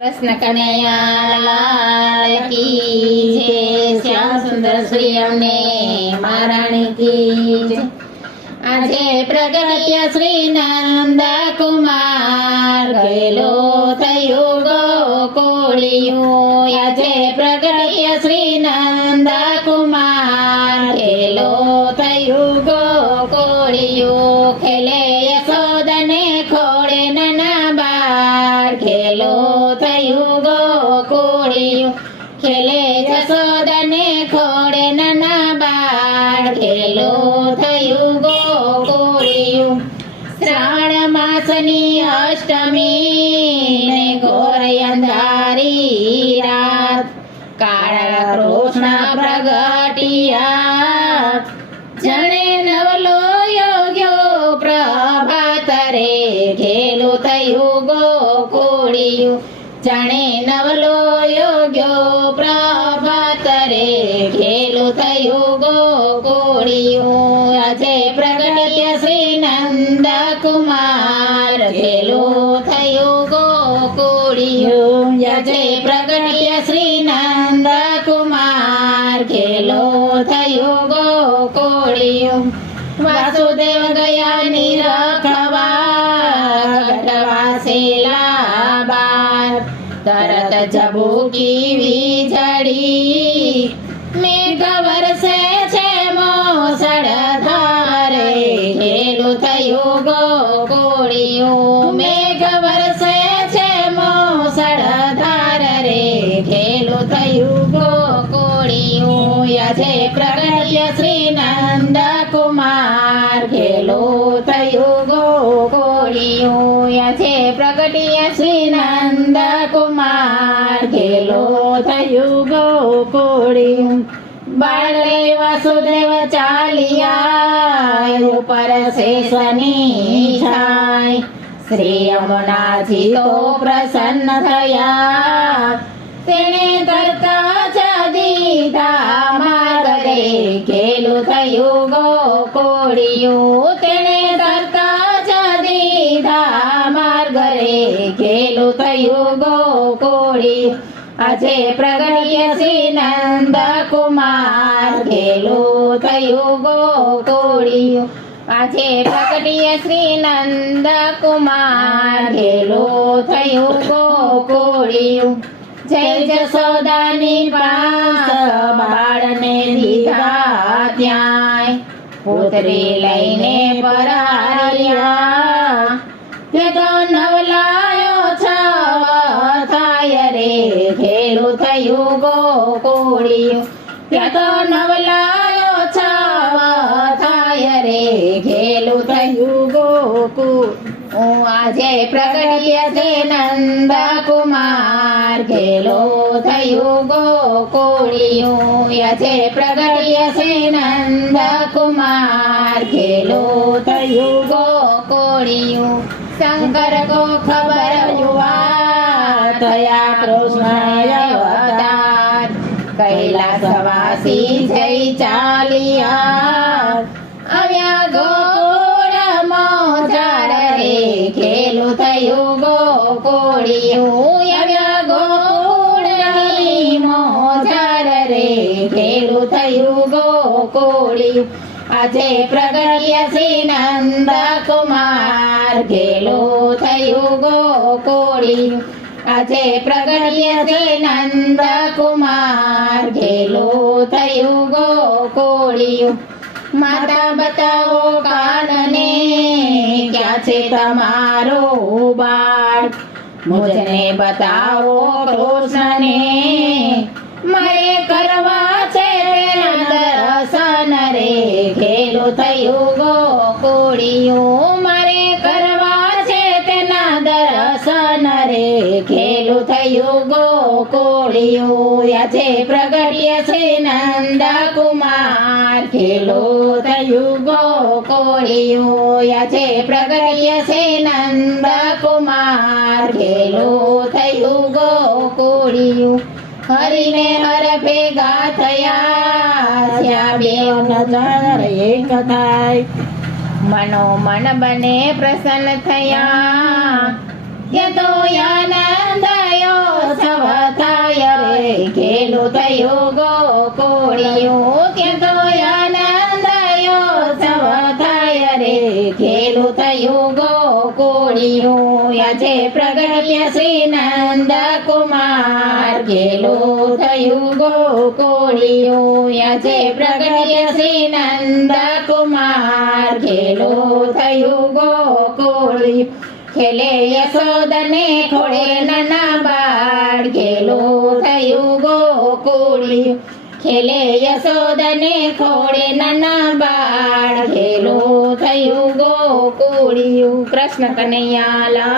कृष्ण कन्हैया लाल की जय। श्याम सुंदर श्री अમને મહારાણી की जय। આજે પ્રગટ્ય શ્રી નંદ કુમાર ગયેલો થયું ગોકુળિયું। આજે પ્રગટ્ય શ્રી નંદ કુમાર ગયેલો થયું ગોકુળિયું। ખેલે યશોદને ખોળે નાના બાળ ખેલો થયું ગોકુળિયું। ખેલે યશોદને ખોળે નાના બાળ ખેલો થયું ગોકુળિયું। શ્રાવણ માસની અષ્ટમી ને ઘોર અંધારી રાત કાળા કૃષ્ણ પ્રગટિયા। જણે નવલો યોગ્યો પ્રભાત રે ખેલું થયું ગોકુળિયું। જાણે નવલો યોગ્યો પ્રભાત રે ખેલું થયું ગોકુળિયું। આજે પ્રગટ્ય શ્રી નંદ કુમાર ખેલું થયું ગોકુળિયું। આજે પ્રગટ્ય શ્રી નંદ કુમાર ખેલું થયું ગોકુળિયું। વાસુદેવ ગયા નિરખવા ગઢવાસેલા બાર તરત ઝબૂકી વીજળી મેઘ વરસે છે મોસળધારે ખેલું થયું ગોકુળિયું। મેઘ વરસે છે મોસળધાર રે ખેલું થયું ગોકુળિયું। આજે પ્રગટ્ય શ્રી નંદ કુમાર ખેલું થયું ગોકુળિયું। આજે પ્રગટ્ય શ્રી નંદ કુમાર ખેલું થયું ગોકુળિયું। બાળ લઈ વાસુદેવ ચાલ્યા ઉપર શેષની છાય શ્રી યમુનાજી તો પ્રસન્ન થયા। તેણે તરતા જ દીધા માર્ગ રે ખેલું થયું ગોકુળિયું। તેણે તરતા જ દીધા માર્ગ રે ખેલું થયું ગોકુળિયું। આજે પ્રગટ્ય શ્રી નંદ કુમાર ખેલું થયું ગોકુળિયું। આજે પ્રગટ્ય શ્રી નંદ કુમાર ખેલું થયું ગોકુળિયું। જય જશોદાની પાસ બાળને દીધા ત્યાંય પુત્રી લઈને પરાર્યા। તે તો નવલાયો થાય રે ખેલું થયું ગોકુળિયું। ત્યાં તો નવલાયો થાય રે ખેલું થયું ગોકુળ। આજે પ્રગટ્ય શ્રી નંદ કુમાર ખેલું થયું ગોકુળિયું। આજે પ્રગટ્ય શ્રી નંદ કુમાર ખેલું થયું ગોકુળિયું। શંકર કો ખબર યુવા થયા કૃષ્ણ અવતાર કૈલાસવાસી જઈ ચાલિયા। આવ્યા ગોકુળ મોજાર રે ખેલું થયું ગોકુળિયું। આવ્યા ગોકુળની મોજાર રે ખેલું થયું ગોકુળિયું। આજે પ્રગટ્ય શ્રી નંદ કુમાર ખેલું થયું ગોકુળિયું। આજે પ્રગટ્ય શ્રી નંદ કુમાર ખેલું થયું ગોકુળિયું। માતા બતાવો કાનને ક્યાં છે તમારું બાળ મુજને બતાવો કૃષ્ણને મારે કરવા છે તેના દર્શન રે ખેલું થયું ગોકુળિયું। મારે કરવા છે તેના દર્શન રે ખેલું થયું ગોકુળિયું। આજે પ્રગટ્ય શ્રી નંદ કુમાર ખેલું થયું ગોકુળિયું। આજે પ્રગટ્ય શ્રી નંદ કુમાર ખેલું થયું ગોકુળિયું। હરિને હર ભેગા થયા બે નજર એક થાય મનોમન બને પ્રસન્ન થયા। કે તો આનંદ થયું ગોકુળિયું આજે પ્રગટ્યા શ્રી નંદ કુમાર ખેલું થયું ગોકુળિયું આજે પ્રગટ્યા શ્રી નંદ કુમાર ખેલું થયું ગોકુળિયું ખેલે યશોદને ખોળે નાના બાળ ખેલું થયું ગોકુળિયું ખેલે યશોદને ખોળે નાના બાળ ખેલું થયું ગોકુળિયું. કૃષ્ણ કનૈયા લાલ.